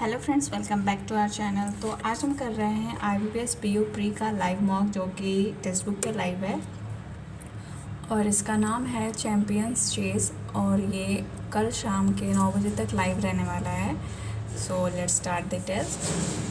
Hello friends, welcome back to our channel. तो आज हम कर रहे हैं IBPS PU प्री का लाइव मॉक, जो कि टेक्स्ट बुक पे लाइव है और इसका नाम है चैम्पियंस चेस। और ये कल शाम के 9 बजे तक लाइव रहने वाला है। So let's start the test.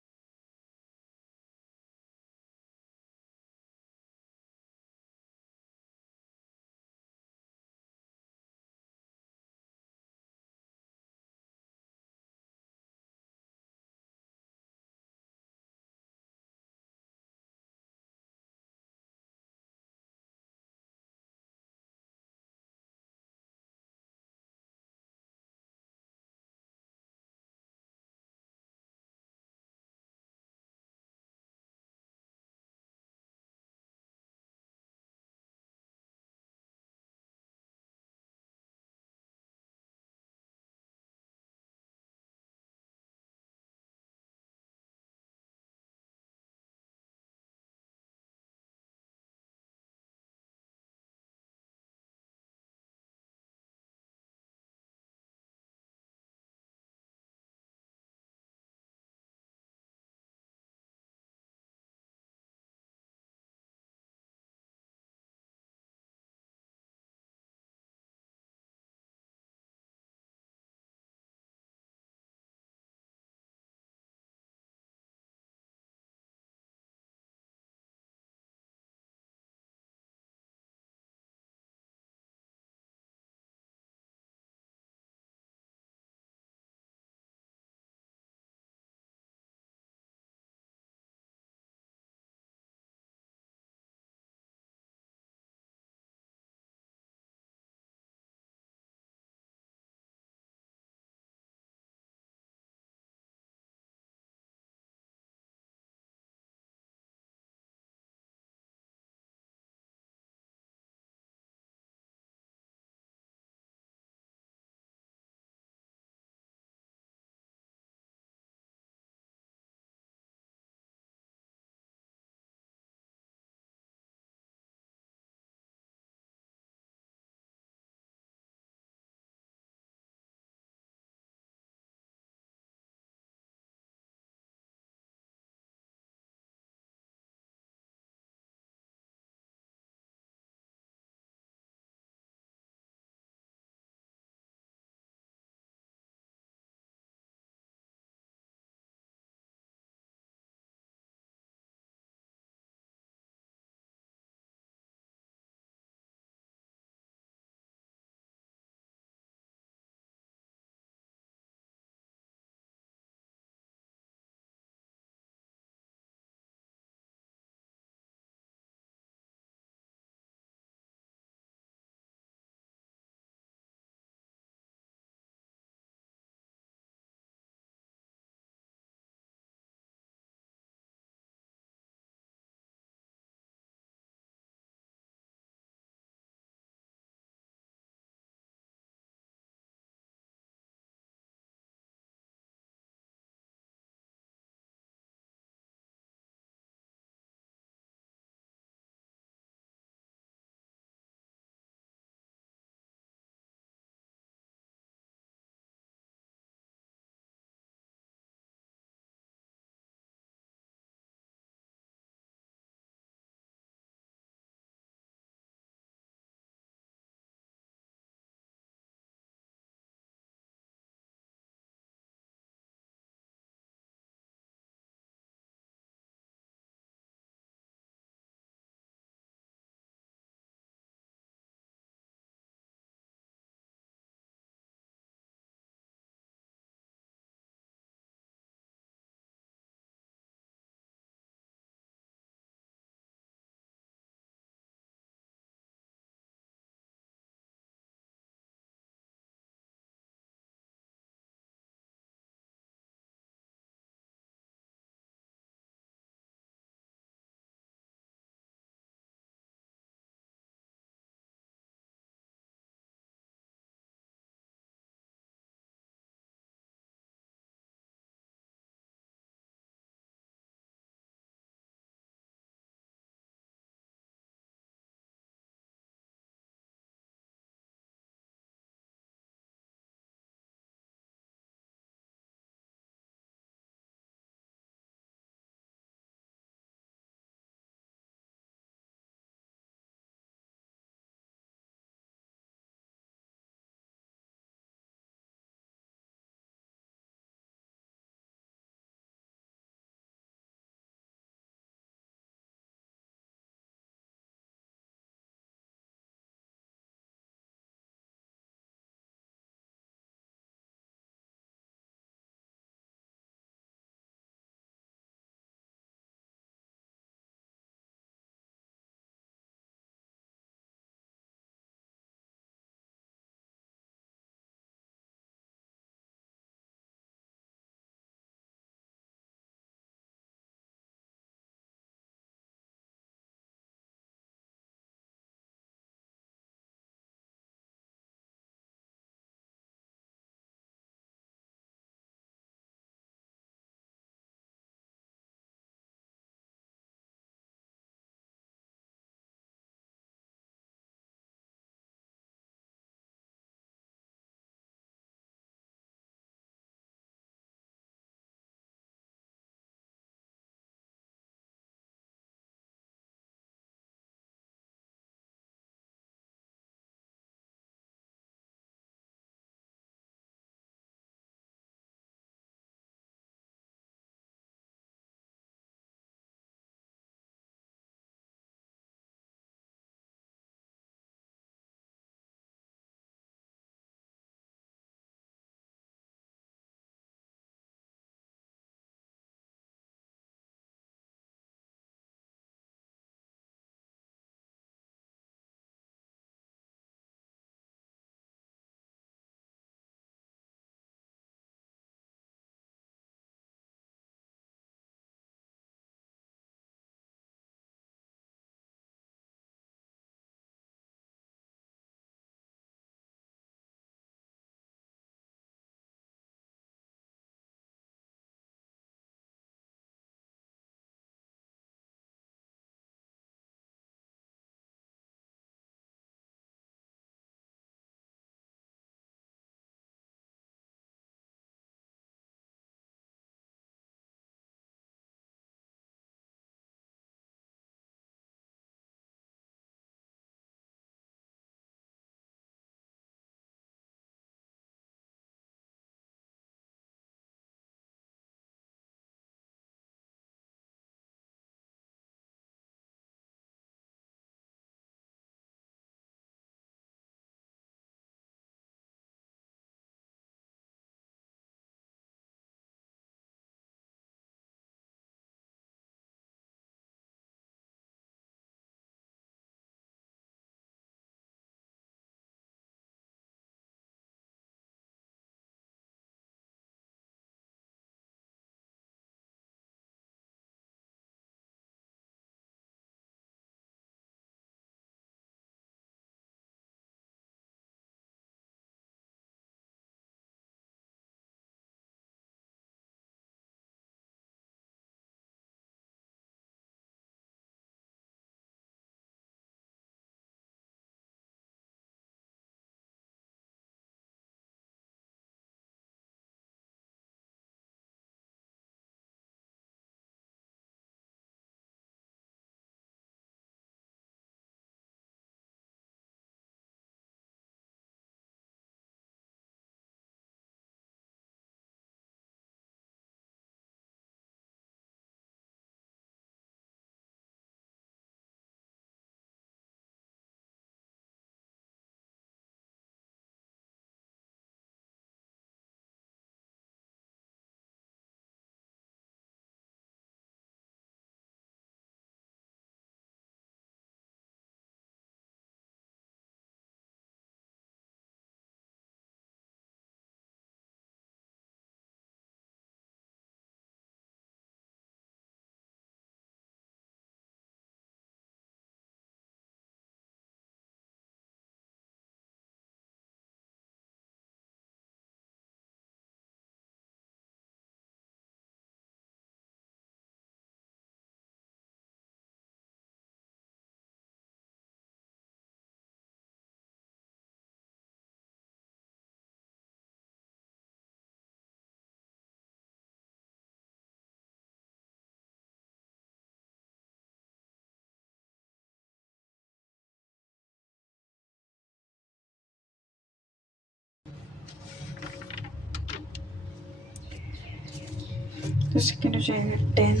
तो सेकेंड हो जाएगा 10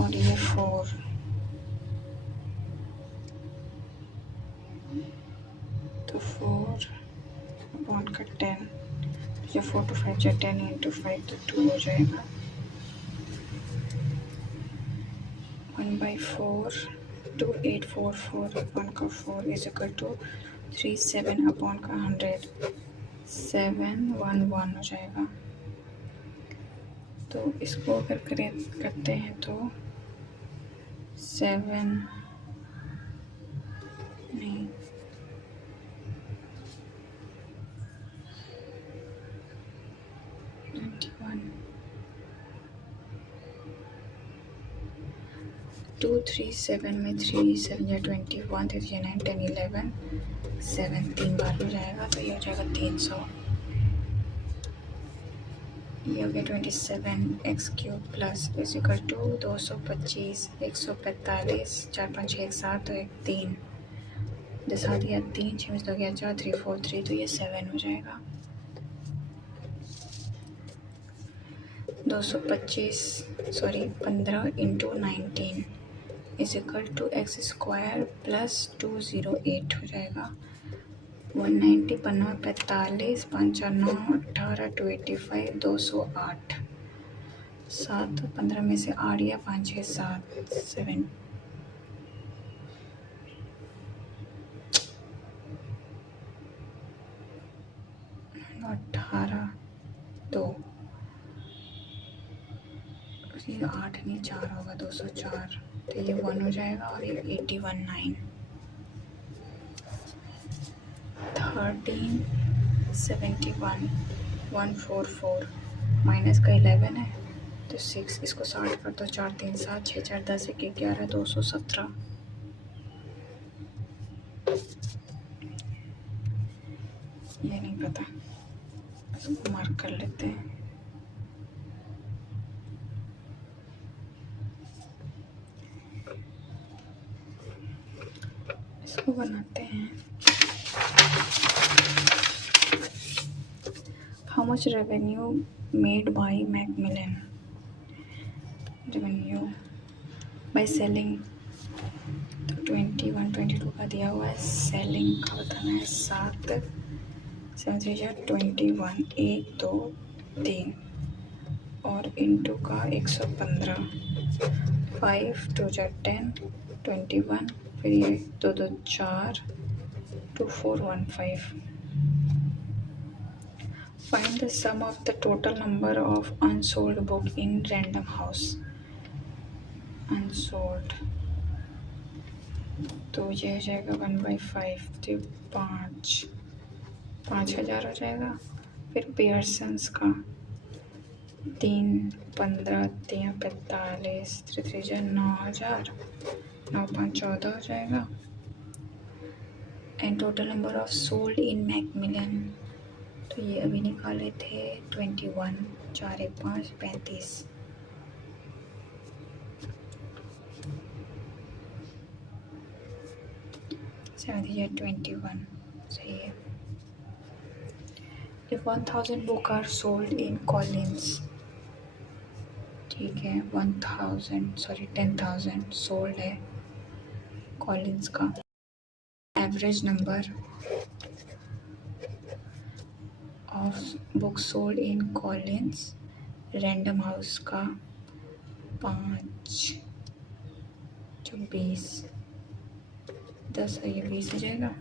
और ये 4, तो 4 अपॉन का 10, जो 4 to 5 जो 10 into 5 तो 2 हो जाएगा। 1/4 2844 अपॉन का 4 इज इक्वल टू 37 अपॉन का 100 711 हो जाएगा। तो इसको अगर करते हैं तो 7 नहीं 21 2 3 7 में 3 7 या 21 3 9 10 11 7 3 बार हो जाएगा, तो ये हो जाएगा 300। ये हो गया 27x³ plus is equal to 225 145 4 5 6 7 तो 1 3 10 हाथ या 3 6 में तो गया 4 3 4 3 तो ये 7 हो जाएगा। 15 into 19 is equal to x² plus 208 हो जाएगा। 190 15 45 5 4 9 18 285 208 7 15 में से 8 या 5 6 7 7 18 2 ये 8 नहीं 4 होगा 204 तो ये 1 हो जाएगा और ये 81 9 13 71 144 माइनस का 11 है तो 6 इसको 60 कर दो 4 3 7 6 4 10 1 11 217 ये नहीं पता, इसको मार्क कर लेते हैं। इसको बनाते हैं। How much revenue made by Macmillan, revenue by selling तो 21 22 का दिया हुआ है, सेलिंग का बताना है 7 7 21 1 2 3 और इंटू का 115 5 2 10 21 फिर ये 2 2 4 2415। Find the sum of the total number of unsold book in Random House. Unsold तो ये हो जाएगा 1/5 तो 5,000 हो जाएगा। फिर पियर्सन्स का 3 15 3 45 3 9,000 9 5 14 हो जाएगा। And total number of sold in Macmillan तो ये अभी निकाले थे 21 4 1 5 35 21 सही है। If 1000 book are sold in Collins, ठीक है 10,000 सोल्ड है कॉलिन्स का। Average number of book sold in Collins random house का 5 20 10 है, ये 20 हो जाएगा।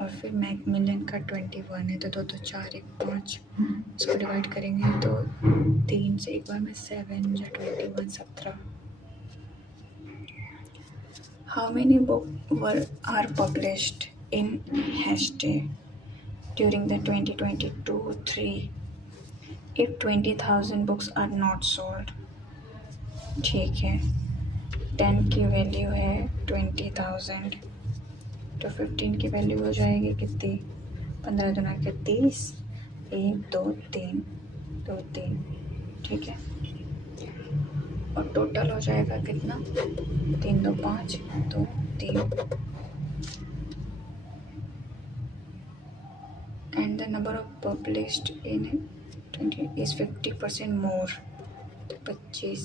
और फिर मैकमिलन का 21 है तो 2 2 4 1 5 इसको डिवाइड करेंगे तो 3 से एक बार में 7 या 21 17। How many book are published in हैशटे during the 2022-3 if 20,000 books are not sold, ठीक है 10 की वैल्यू है 20,000 तो 15 की वैल्यू हो जाएगी कितनी 15 दूना के 30 1 2 3 2 3 ठीक है। और टोटल हो जाएगा कितना 3 2 5 2 3 and the number of published in 20 is 50% more 25,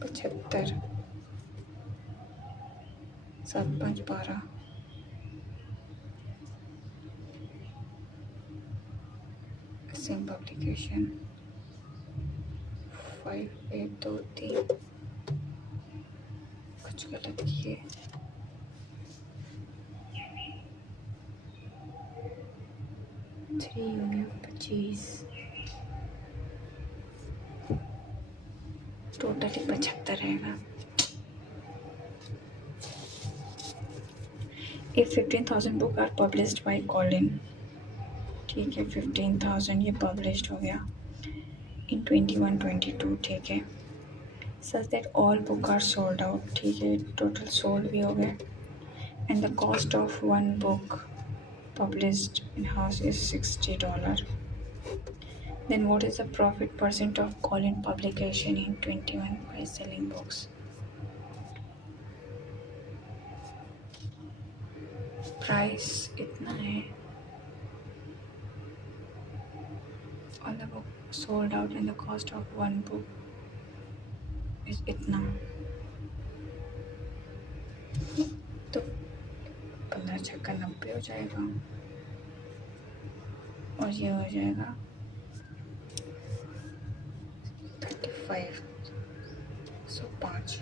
75, 7 5 12, same publication 5 8 2 3, कुछ गलत किए, 3 हो गया 25, टोटली 75 रहेगा। If 15,000 book are published by Collin, ठीक है 15,000 ये पब्लिश्ड हो गया इन 21-22, ठीक है। Such that all book are sold out, ठीक है टोटल सोल्ड भी हो गए। And the cost of one book published in house is $60. Then what is the profit percent of Colin publication in 21 by selling books? Price इतना है, on the book sold out and the cost of one book is इतना, तो 15 छक्का 90 हो जाएगा और ये हो जाएगा 35, सो 5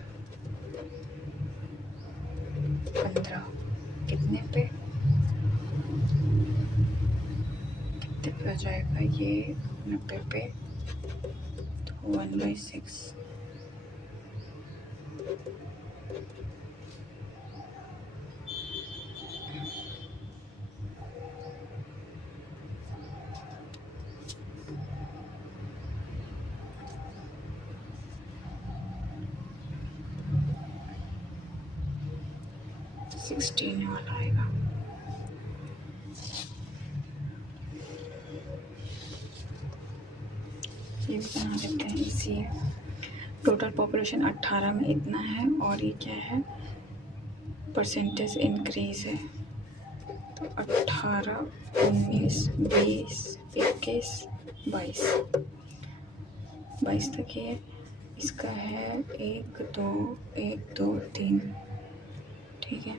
15 कितने पे हो जाएगा ये 90 पे, तो 1/6, $16 वाला आएगा। ये भी बना देते हैं, इसी है। टोटल पॉपुलेशन 18 में इतना है और ये क्या है, परसेंटेज इंक्रीज है, तो 18, 19, 20, 21, 22 तक ये इसका है 1 2 1 2 3, ठीक है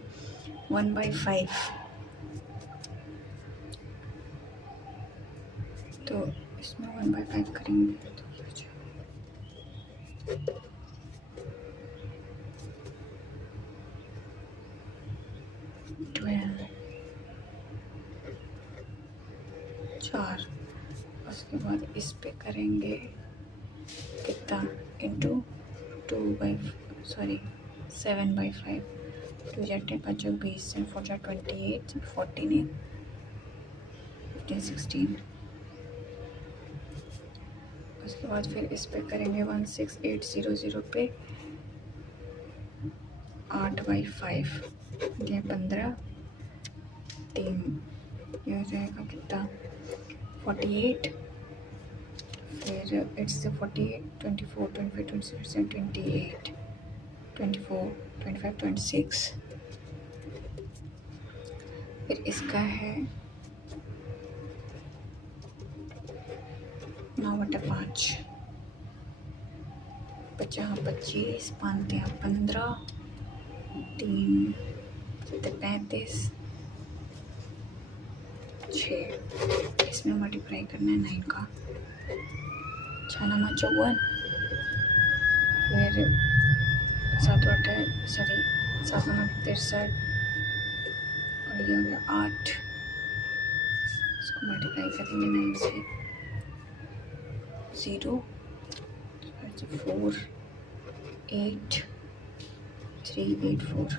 1/5, तो इसमें 1/5 करेंगे तो 12, 4, उसके बाद इस पे करेंगे कितना इंटू 7/5, 2 × 5 = 20 and 4 × 28, 14, 15 16, उसके बाद फिर इस पे करेंगे 16800 पे 8/5, ये 15, 3, ये हो जाएगा कितना 48, फिर इट्स 48 24 25 26 28 24 25 26, फिर इसका है 9/5, 50 25, 5 15, 3 7 35, 6, इसमें मल्टीप्लाई करना है 9 का, 6 9 54, फिर 7 8 7 9 63, और ये हो गया 8, इसको मल्टीप्लाई करेंगे 9 से, 0 4 8 3 8 4,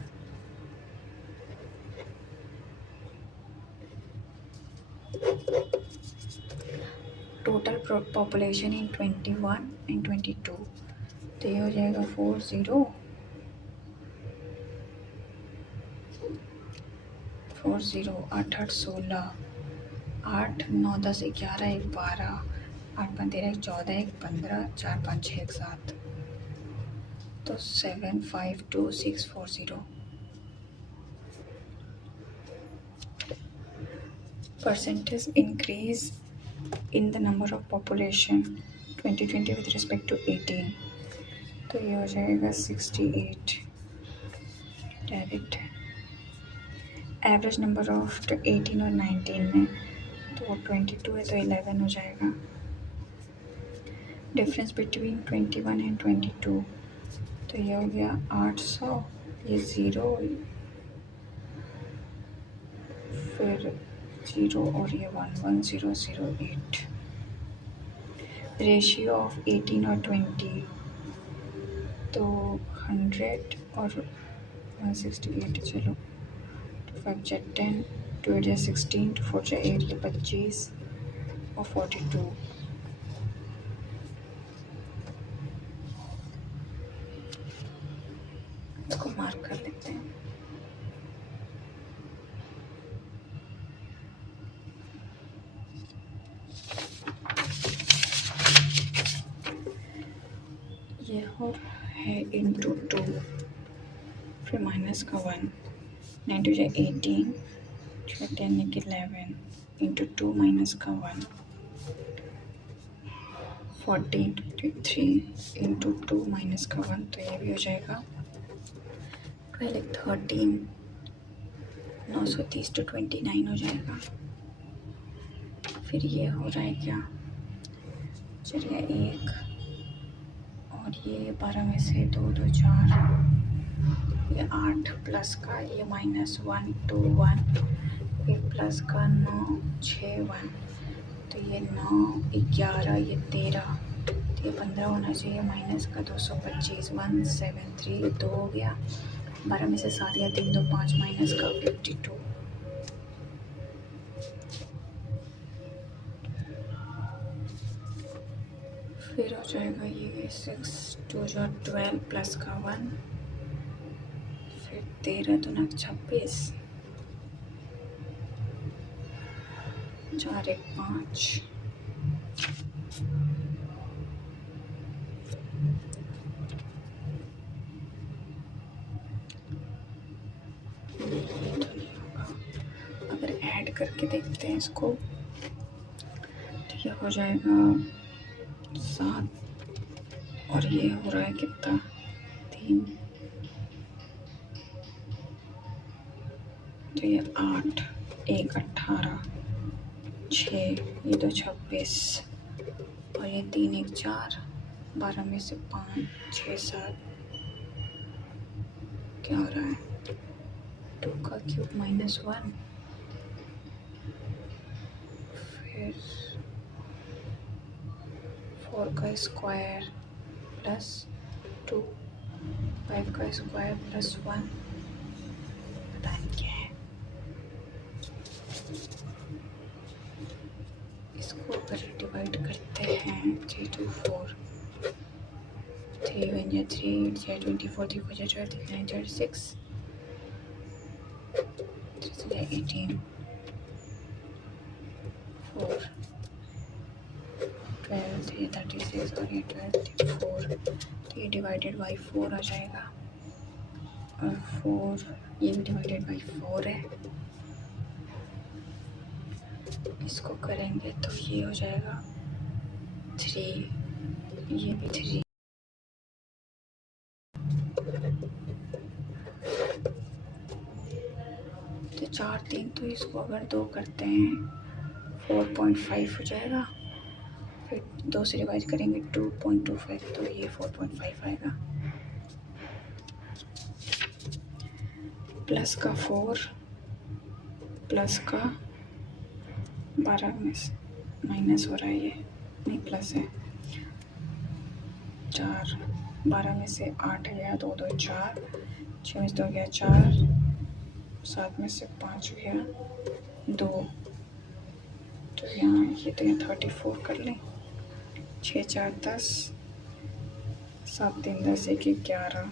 टोटल पॉपुलेशन इन 21 एंड 22, तो ये हो जाएगा 40 8 8 16, 8 9 10 11 1 12, 8 5 13 1 14 1 15, 4 5 6 1 7, तो 7 5 2 6 4 0। Percentage increase in the number of population 2020 with respect to 18, तो ये हो जाएगा 68 डायरेक्ट। एवरेज नंबर ऑफ 18 और 19 में, तो 22 है तो 11 हो जाएगा। डिफरेंस बिटवीन 21 एंड 22, तो ये हो गया 800, ये 0, फिर 0 और ये 1, 1008। रेशियो ऑफ 18 और 20, तो 100 और 168, चलो 2 5 जा 10, 2 8 जा 16, 2 4 जा 8, ये 25 और 42। इसको मार्क कर लेते हैं। ये हो है इंटू 2, फिर माइनस का 1, 9 2 जा 18, 10 एक 11, इंटू 2 माइनस का 1, 14 23, इंटू 2 माइनस का 1, तो ये भी हो जाएगा 12 13, 930 to 29 हो जाएगा। फिर ये हो रहा है क्या, चलिए 1 और ये 12 में से 2 2 4, ये 8 प्लस का, ये माइनस 1 2 1, ये प्लस का 9 6 1, तो ये 9 11, ये 13, तो ये 15 होना चाहिए, माइनस का 225, 173, ये 2 हो गया। 12 में से 7 या 3 2 5, माइनस का 52। फिर हो जाएगा ये 6 2 जो 12 प्लस का 1, फिर 13 2 26, 4 1 5, ये तो नहीं होगा। अगर ऐड करके देखते हैं इसको, तो ये हो जाएगा 7 और ये हो रहा है कितना 3, तो ये 8 1 18, 6 ये 2 26 और ये 3 1 4, 12 में से 5 6 7, क्या हो रहा है 2 का क्यूब माइनस 1, फिर 4 का स्क्वायर प्लस 2, 5 का स्क्वायर प्लस 1, पता नहीं क्या है। इसको अगर डिवाइड करते हैं 3 2 4, 3 1 या 3 8 या 24, 3 4 या 12, 3 9 36, 3 6 18, 4 12, 3 36 और ये 12 4, तो ये डिवाइडेड बाई 4 आ जाएगा, और 4 ये भी डिवाइडेड बाई 4 है। इसको करेंगे तो ये हो जाएगा 3, ये भी 3, तो 4 3, तो इसको अगर 2 करते हैं 4.5 हो जाएगा, फिर 2 से डिवाइड करेंगे 2.25, तो ये 4.5 आएगा। प्लस का 4 प्लस का 12 में माइनस हो रहा है, ये नहीं प्लस है, 4 12 में से 8 गया, 2 2 4, 6 में से 2 गया 4, 7 में से 5 गया 2, तो यहाँ ये तो यहाँ 34 कर लें, 6 4 10, 7 3 10, 1 1 11,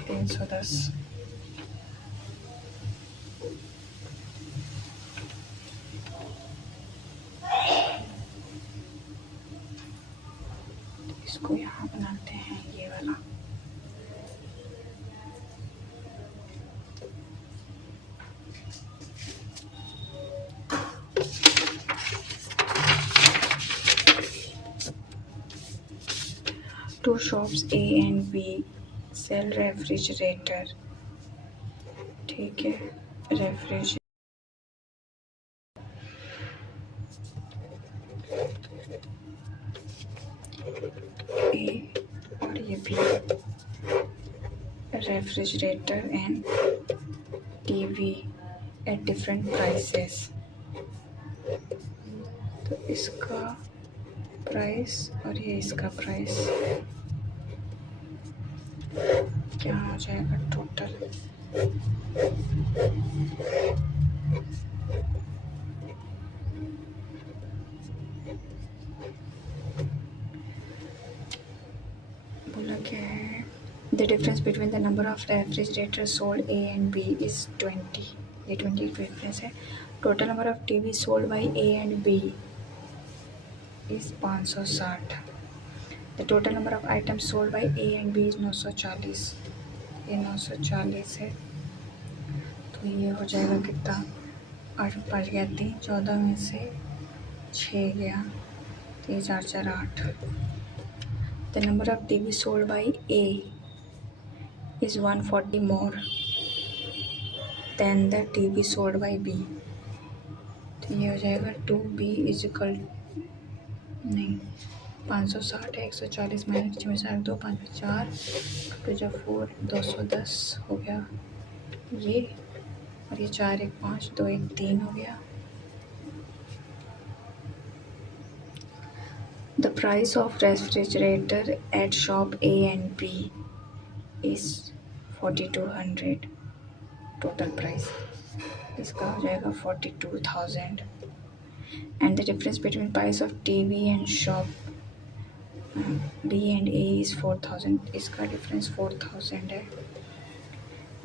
310। इसको यहाँ बनाते हैं ये वाला, Two shops A and B sell refrigerator. ठीक है, रेफ्रिजरेटर ए और ये B, refrigerator and TV at different prices. तो इसका प्राइस और ये इसका प्राइस क्या हो जाएगा टोटल? बोला क्या है? The difference between the number of refrigerator sold A and B is 20। ये 20 डिफरेंस है। Total number of TV sold by A and B is 560। The total number of items sold by A and B is 940। ये 940 है। तो ये हो जाएगा कितना? 8 5 गया 3, 14 में से 6 गया, तो ये 4 4 8। The number of TV sold by A is 140 more than the TV sold by B। तो ये हो जाएगा 2B इजिकल नहीं 560 है, 140 माइनस 2 5 4 2 जो 4 210 हो गया ये, और ये 4 1 5 2 1 3 हो गया। The price of refrigerator at shop A and B is 4200। Total price इसका हो जाएगा 42,000। And the difference between price of TV and shop B and A is 4000। इसका डिफरेंस 4000 है।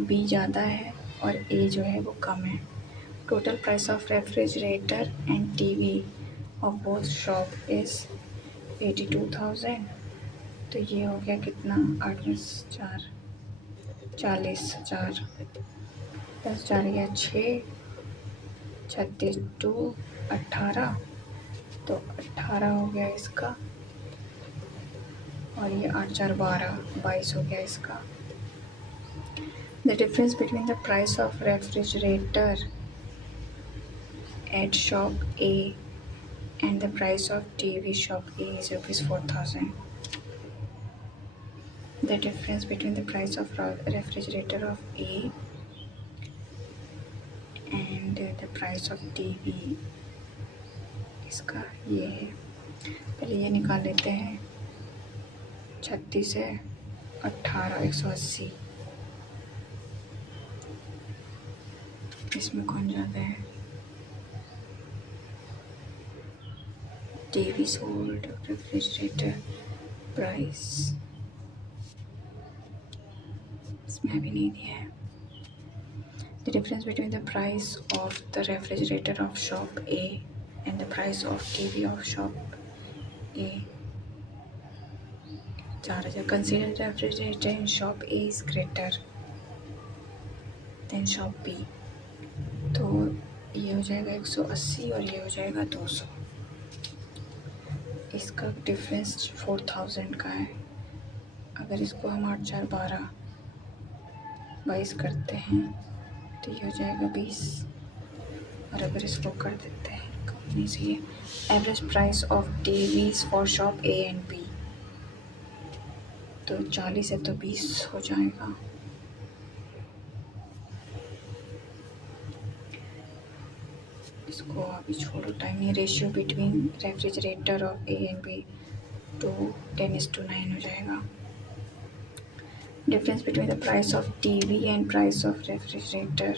बी ज़्यादा है और ए जो है वो कम है। Total price of refrigerator and TV off both shop is 82,000। तो ये हो गया कितना? 8 में 4 40, 4 10 4 गया 6 36 2 18, तो 18 हो गया इसका, और ये 8 4 12 22 हो गया इसका। The difference between the price of refrigerator eight shop A and the price of TV shop A is ₹4000। The difference between the price of refrigerator of A and the price of TV इसका ये है। पहले ये निकाल लेते हैं। 36 है 18 180। इसमें कौन ज़्यादा है? टीवी सोल्ड, रेफ्रिजरेटर प्राइस इसमें अभी नहीं दिया है। The difference between the price of the refrigerator of shop A and the price of TV of shop A 4000। Consider refrigerator in shop A is greater than shop B. तो ये हो जाएगा 180 और ये हो जाएगा 200। इसका डिफरेंस 4000 का है। अगर इसको हम 8 4 12 22 करते हैं तो ये हो जाएगा 20, और अगर इसको कर देते हैं कंपनी से ये average price of TVs for shop A and B, तो 40 है तो 20 हो जाएगा। इसको अभी छोड़ो, टाइम। ये ratio between refrigerator of A and B तो 10:9 हो जाएगा। Difference between the price of TV and price of refrigerator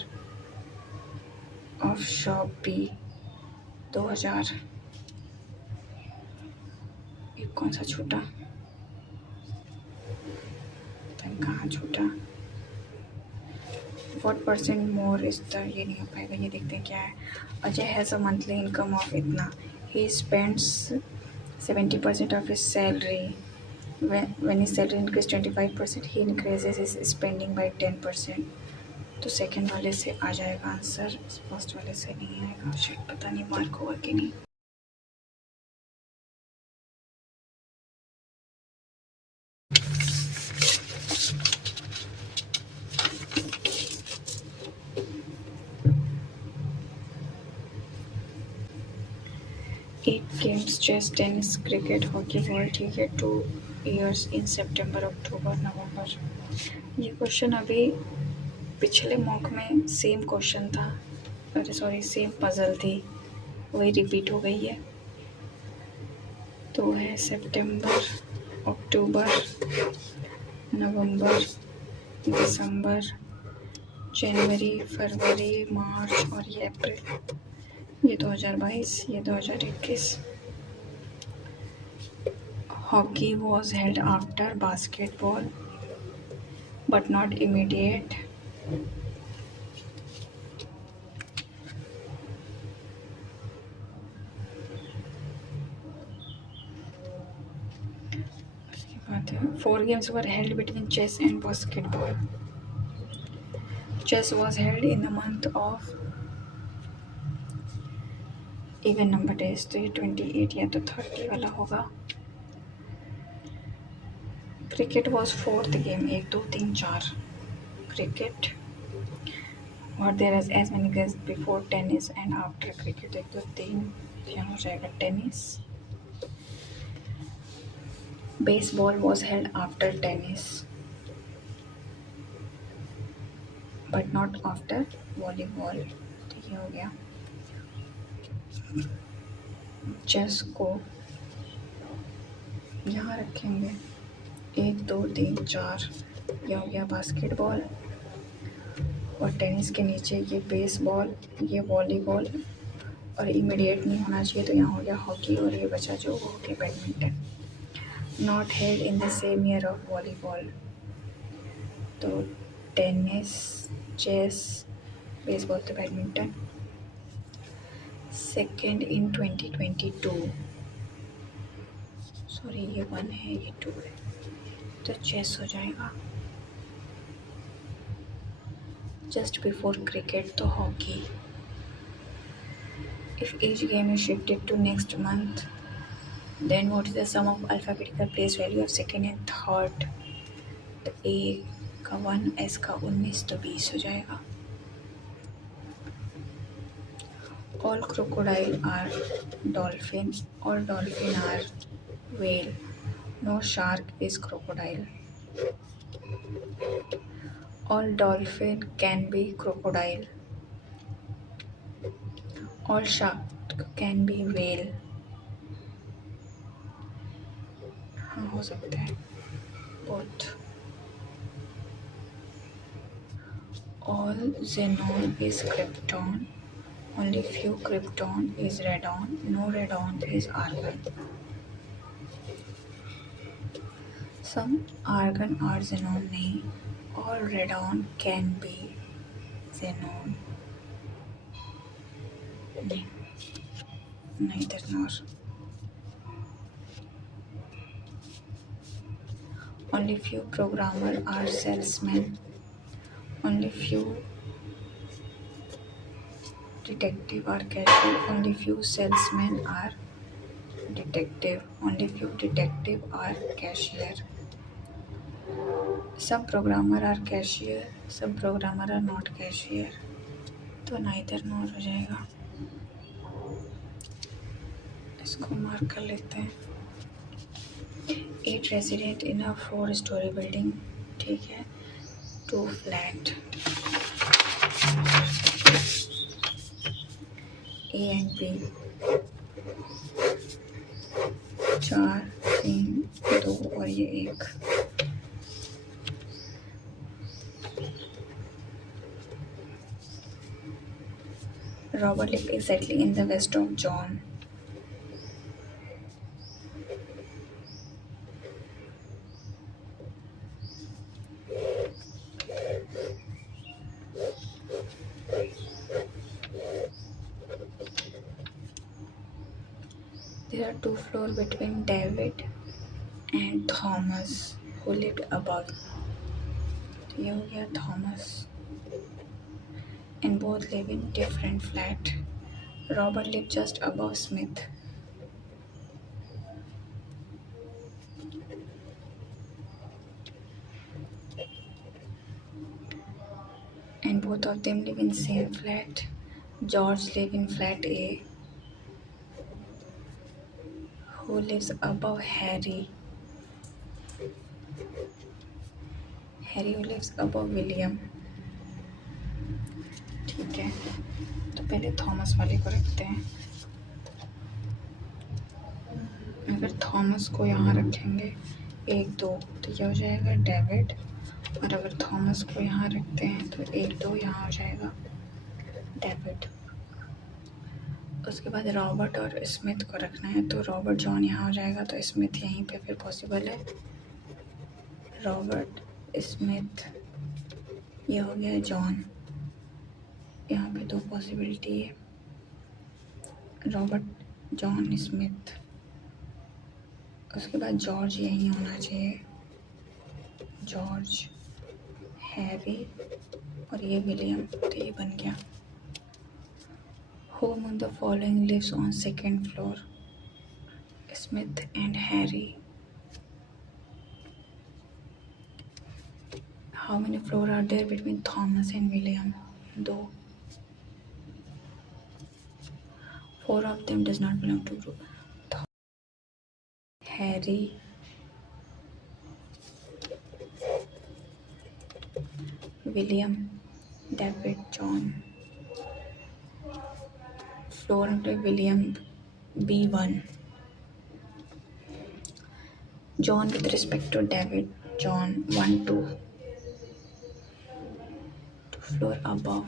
of shop B 2000। ये कौन सा छोटा? कहाँ छोटा? What percent more is the? ये नहीं हो पाएगा। ये देखते हैं क्या है। Ajay has a monthly income of इतना। He spends 70% of his salary। When his salary increases 25%, he increases his spending by 10%। तो सेकंड वाले से आ जाएगा आंसर, फर्स्ट वाले से नहीं आएगा। शिट, पता नहीं मार्क होगा कि नहीं। 8 games chess, tennis, cricket, hockey ball, ठीक है 2 years इन सितंबर, अक्टूबर, नवंबर। ये क्वेश्चन अभी पिछले मॉक में सेम क्वेश्चन था, अरे सॉरी सेम पजल थी, वही रिपीट हो गई है। तो है सितंबर, अक्टूबर, नवंबर, दिसंबर, जनवरी, फरवरी, मार्च और ये अप्रैल। ये 2022, ये 2021। Hockey was held after basketball, but not immediate. उसके बाद है 4 games were held between chess and basketball. Chess was held in the month of even number days, तो ये 28 या तो 30 वाला होगा। Cricket was 4th game, 1 2 3 4 cricket, और there is as many games before tennis and after cricket, 1 2 3 यहाँ हो जाएगा tennis. Baseball was held after tennis, but not after volleyball, ठीक है हो गया। चेस को यहाँ रखेंगे 1 2 3 4, यह हो गया बास्केटबॉल, और टेनिस के नीचे ये बेसबॉल, ये वॉलीबॉल, और इमीडिएट नहीं होना चाहिए तो यहाँ हो गया हॉकी, और ये बचा जो वो हो गया badminton. Not held in the same year of volleyball, तो टेनिस, चेस, बेसबॉल तो बैडमिंटन। सेकेंड इन 2022, सॉरी ये 1 है ये 2 है, तो चेस हो जाएगा। जस्ट बिफोर क्रिकेट तो hockey. If each game is shifted to next month, then what is the sum of alphabetical place value of second and third? तो ए का 1, एस का 19, तो 20 हो जाएगा। All crocodile are dolphin, all dolphin are whale, no shark is crocodile. All dolphin can be crocodile, all shark can be whale. हाँ हो सकता है both. All xenon is krypton, only few krypton is radon, no radon is argon. Some argon are xenon नहीं, all radon can be xenon नहीं, neither nor. Only few programmer are salesmen, only few detective are cashier, only few salesmen are detective, only few detective are cashier. Some programmer are cashier, some programmer are not cashier, तो neither nor हो जाएगा। इसको mark कर लेते हैं। 8 resident in a 4-story building, ठीक है 2 flat, A and B, 4 3 2 और ये 1। Robert lived exactly in the west of John. There are 2 floors between David and Thomas, who lived above. तो ये हो गया Thomas, and both live in different flat. Robert lived just above Smith. And both of them live in same flat. George live in flat A. Who lives above Harry, Harry who lives above William. ठीक है, तो पहले Thomas वाले को रखते हैं। अगर Thomas को यहाँ रखेंगे 1 2 तो ये हो जाएगा डेविड, और अगर थॉमस को यहाँ रखते हैं तो 1 2 यहाँ हो जाएगा डेविड। उसके बाद रॉबर्ट और स्मिथ को रखना है, तो रॉबर्ट जॉन यहाँ हो जाएगा, तो स्मिथ यहीं पे फिर पॉसिबल है। रॉबर्ट स्मिथ, ये हो गया जॉन, यहाँ पे 2 पॉसिबिलिटी है, रॉबर्ट जॉन स्मिथ। उसके बाद जॉर्ज यहीं होना चाहिए, जॉर्ज, हैरी और ये विलियम, तो ये बन गया। Whom of the following lives on second floor? Smith and Harry. How many floors are there between Thomas and William? 2. 4 of them does not belong to group. Harry, William, David, John. Floor under William, B1. John with respect to David, John 1 2. 2 floor above.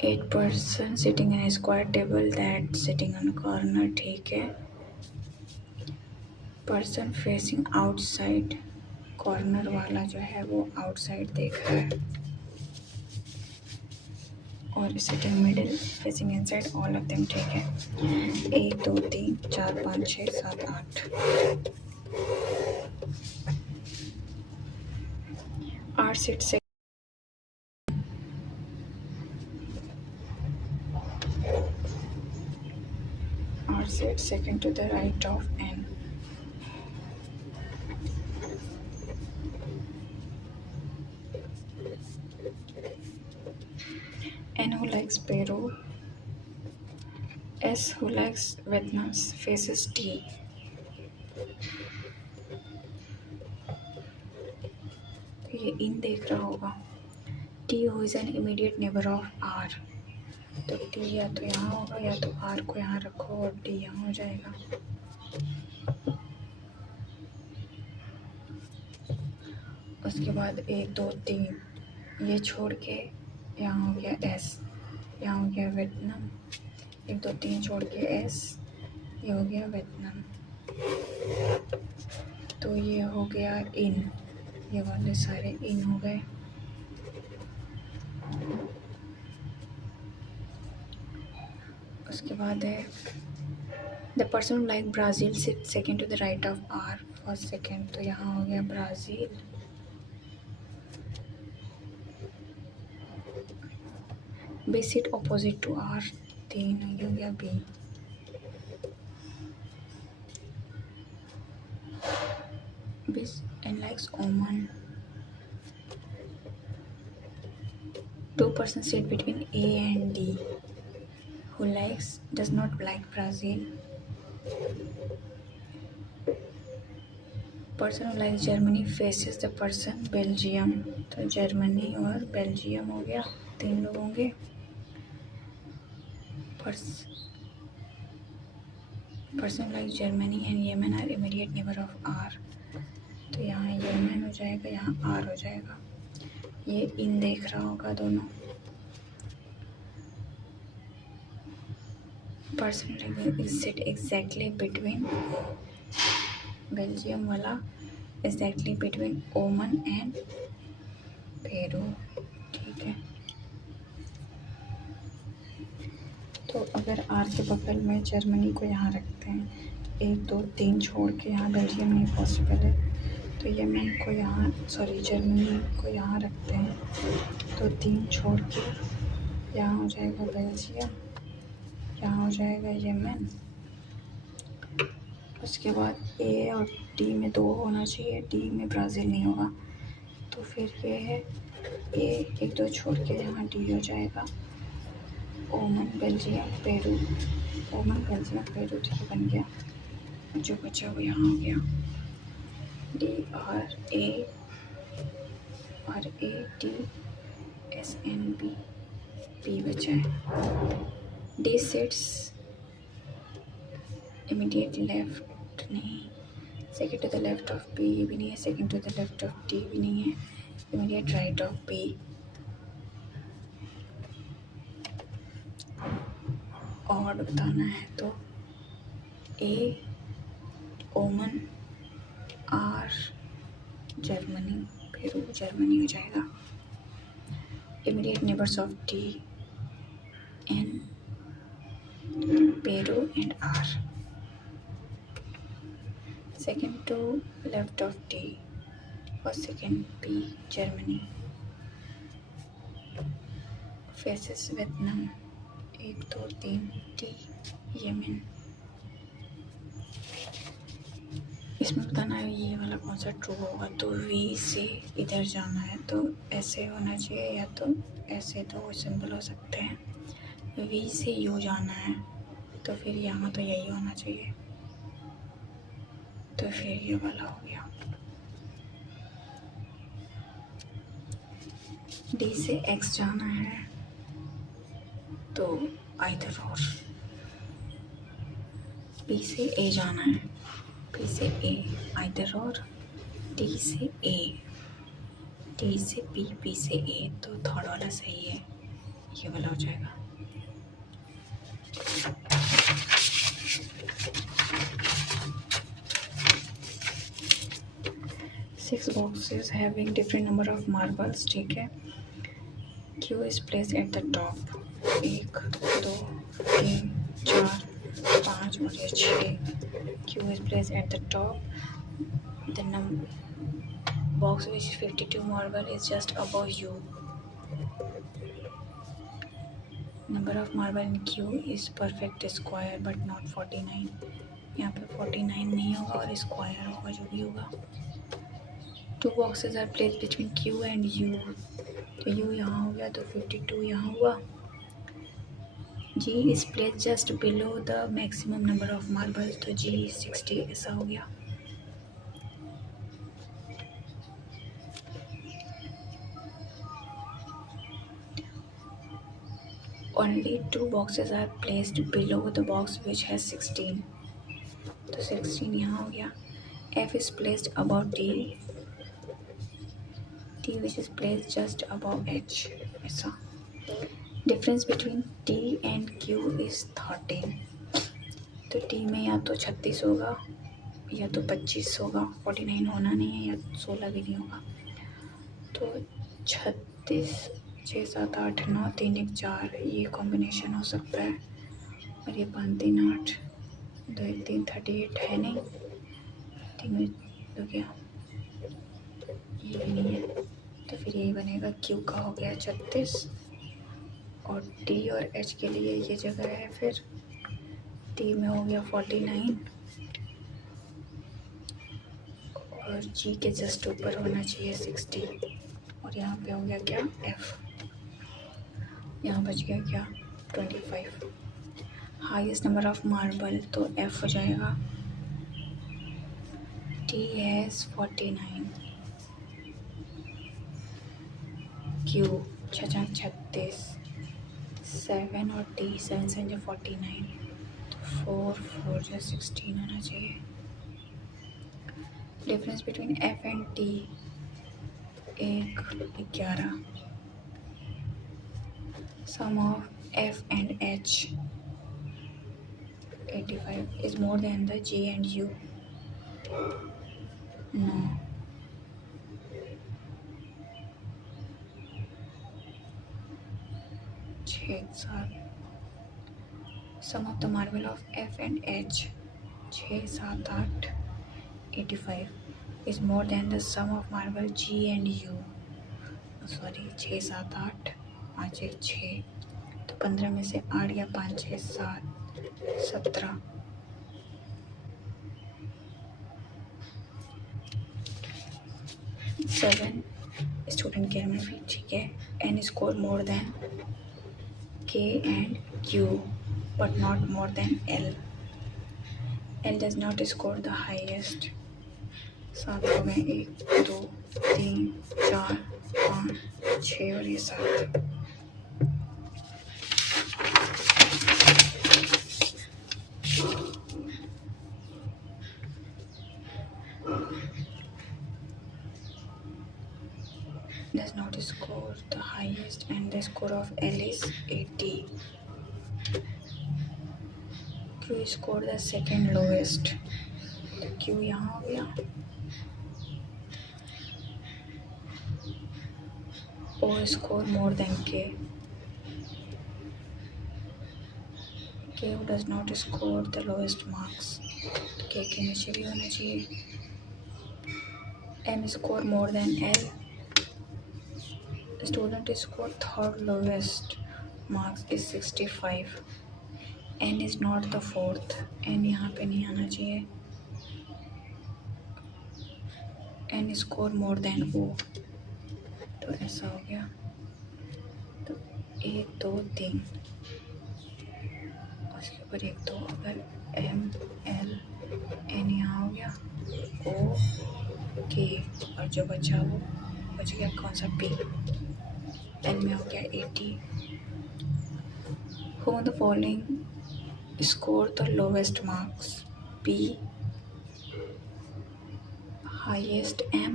Eight person sitting in a square table, that sitting on a corner, ठीक है। Person facing outside, corner वाला जो है वो outside देख रहा है, और sitting middle facing inside, all of them, ठीक है। 1 2 3 4 5 6 7 8। 8 सीट से 8 seat second to the right of N. N who likes Peru, S who likes Vietnam faces T. तो ये इन देख रहा होगा। T who is an immediate neighbor of R, तो T या तो यहाँ होगा या तो R को यहाँ रखो और T यहाँ हो जाएगा। उसके बाद 1 2 3 ये छोड़ के यहाँ हो गया S, यहाँ हो गया वियतनाम। 1 2 3 छोड़ के S, ये हो गया वियतनाम, तो ये हो गया इन, ये वाले सारे इन हो गए। उसके बाद है the person like Brazil sit second to the right of R, first second, तो यहाँ हो गया Brazil. B sit opposite to R, 3 हो गया बी। बी एंड लाइक्स ओमन। 2 person sit between A and D. Who does not like Brazil. Person who likes Germany faces the person Belgium, तो Germany और Belgium हो गया, 3 लोग होंगे। Person like Germany and Yemen are immediate neighbor of R, तो यहाँ येमन हो जाएगा, यहाँ R हो जाएगा। ये इन देख रहा होगा दोनों। Person like is sit exactly between, Belgium वाला exactly between ओमन एंड पेरू, ठीक है। तो अगर आर के बगल में जर्मनी को यहाँ रखते हैं, 1 2 3 छोड़ के यहाँ बेल्जियम नहीं पॉसिबल है, तो येमन को यहाँ जर्मनी को यहाँ रखते हैं, तो 3 छोड़ के यहाँ हो जाएगा बेल्जियम, यहाँ हो जाएगा येमन। उसके बाद ए और डी में 2 होना चाहिए, डी में ब्राज़ील नहीं होगा, तो फिर ये है ए 1 2 छोड़ के यहाँ डी हो जाएगा, ओमन बेल्जियम पेरू, ओमन बेल्जियम पेरू, तो ये बन गया। जो बचा वो यहाँ हो गया DRASNB, पी बचा है। डी सिट्स इमीडिएट लेफ्ट नहीं, second to the left of P ये भी नहीं है, second to the left of D भी नहीं है, इमीडिएट राइट ऑफ पी। और बताना है तो ए ओमन, आर जर्मनी, पेरू जर्मनी हो जाएगा। Immediate neighbours of D and Peru and R. Second to left of D और second P Germany. Faces Vietnam 1 2 3 D Yemen. इसमें बताना है ये वाला कौन सा ट्रू होगा। तो वी से इधर जाना है तो ऐसे होना चाहिए, या तो ऐसे, दो सिंबल हो सकते हैं। वी से यू जाना है तो फिर यहाँ तो यही होना चाहिए, तो फिर ये वाला हो गया। डी से एक्स जाना है तो आइदर और। बी से ए जाना है, बी से ए आइदर और। डी से ए, डी से बी, बी से ए, तो थर्ड वाला सही है, ये वाला हो जाएगा। Six boxes having different number of marbles, ठीक है। Q is placed at the top, 1 2 3 4 5 और ये 6। Q is placed at the top, the box which is 52 marble is just above U. Number of marble in Q is perfect square but not 49। यहाँ पे 49 नहीं होगा और square होगा जो भी होगा। Two boxes are placed between Q and U, तो U यहाँ हो गया तो 52 यहाँ हुआ। G is placed just below the maximum number of marbles, तो G 60 ऐसा हो गया। Only 2 boxes are placed below the box which has 16, तो 16 यहाँ हो गया। F is placed above D, T which is placed just above H, ऐसा। Difference between T and Q is 13, तो T में या तो 36 होगा या तो 25 होगा, 49 होना नहीं है या 16 भी नहीं होगा। तो 36 6 7 8 9 3 1 4 ये कॉम्बिनेशन हो सकता है, और ये 5 3 8 2 1 3 38 है नहीं, 3 हो गया, ये भी नहीं है, तो फिर यही बनेगा। Q का हो गया 36 और T और H के लिए ये जगह है। फिर T में हो गया 49 और G के जस्ट ऊपर होना चाहिए 60, और यहाँ पे हो गया क्या F, यहाँ बच गया क्या 25। हाईएस्ट नंबर ऑफ मार्बल तो F हो जाएगा। T हैज़ 49, Q 36 7 और T 7 से 49, तो 4 4 जो 16 होना चाहिए। Difference between F and T 11। Sum of F and H 85 is more than the G and U। No। Sum of the marble of F and H 6 7 8 85 is more than the sum of marble G and U। Sorry 6 7 8 5 1 6, तो 15 में से 8 या 5 6 7 17। Student care में भी ठीक है। N score more than K K and Q, but not more than L. L does not score the highest. 7 हो गए, 1 2 3 4 5 6 और ये 7. Does not score the highest and the score of L is 80. Q scored the second lowest. तो Q यहाँ हो गया. O score more than K. K does not score the lowest marks. K के नीचे भी होना चाहिए. M score more than L. The student scored third lowest marks is 65. N is not the fourth. N यहाँ पे नहीं आना चाहिए. N score more than O. तो ऐसा हो गया. तो 1 2 3 उसके ऊपर 1 2. अगर M L N यहाँ हो गया, O K और जो बचा वो बच गया कौन सा P. L में हो गया 80. Who the following score the lowest marks? P, highest M.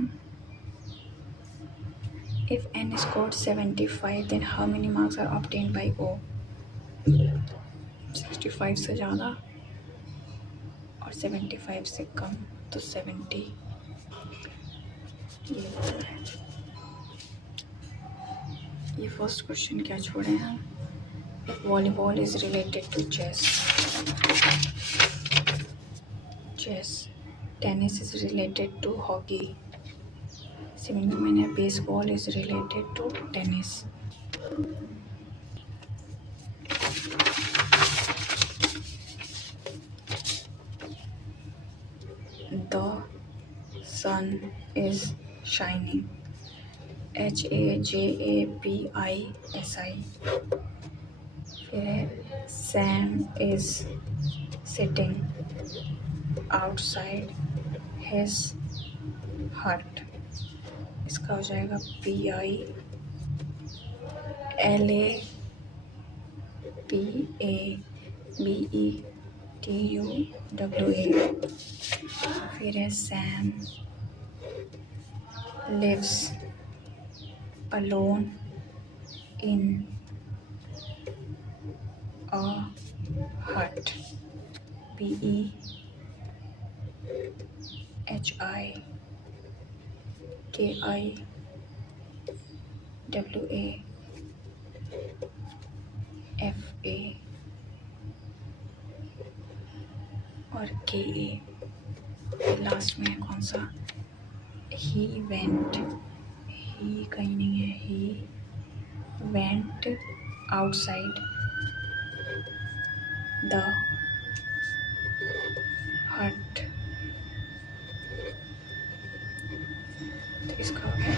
If N scored 75, then how many marks are obtained by O? 65 से ज़्यादा और 75 से कम, तो 70. ये होता है. ये फर्स्ट क्वेश्चन क्या छोड़े हैं. Volleyball is related to chess. Tennis is related to hockey. Similar manner baseball is related to tennis. The sun is shining. HAJAPISI. फिर है Sam is sitting outside his hut. इसका हो जाएगा PILAPABETUWA. फिर है Sam lives alone in a hut. BEHIKIWAFA और KA. Last में है कौन सा. He went. He कहीं नहीं है. He went outside the hut. तो इसका हो गया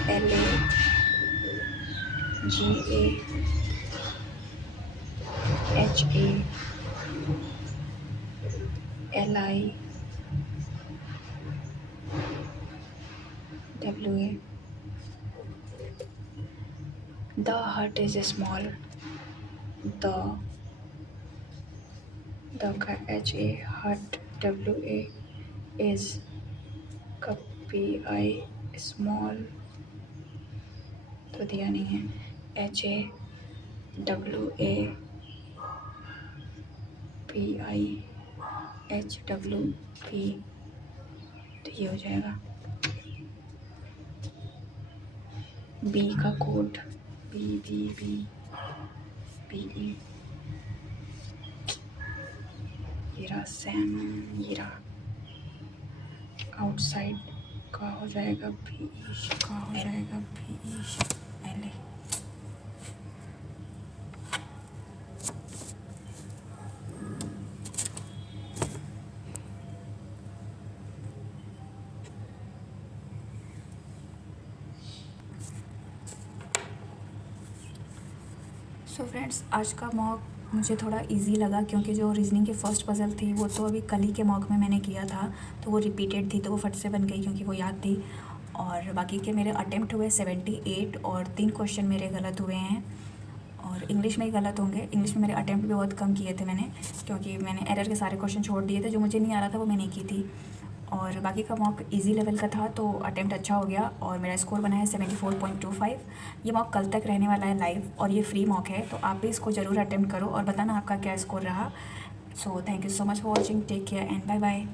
LAGHALIWA. The hut is small. The HA hut WA is PI small. तो दिया नहीं है. HAWAPIHWP. तो ये हो जाएगा. B का कोड BE. ये रहा सैम. ये रहा आउटसाइड का हो जाएगा BE. का हो जाएगा BE. सो फ्रेंड्स, आज का मॉक मुझे थोड़ा इजी लगा क्योंकि जो रीजनिंग की फ़र्स्ट पज़ल थी वो तो अभी कल ही के मॉक में मैंने किया था, तो वो रिपीटेड थी, तो वो फट से बन गई क्योंकि वो याद थी। और बाकी के मेरे अटेम्प्ट हुए 78 और 3 क्वेश्चन मेरे गलत हुए हैं और इंग्लिश में ही गलत होंगे। इंग्लिश में मेरे अटेम्प्ट भी बहुत कम किए थे मैंने, क्योंकि मैंने एरर के सारे क्वेश्चन छोड़ दिए थे, जो मुझे नहीं आ रहा था वो मैंने की थी। और बाकी का मॉक इजी लेवल का था, तो अटेम्प्ट अच्छा हो गया और मेरा स्कोर बना है 74.25। ये मॉक कल तक रहने वाला है लाइव और ये फ्री मॉक है, तो आप भी इसको ज़रूर अटेम्प्ट करो और बताना आपका क्या स्कोर रहा। So thank you so much for watching, take care and bye bye.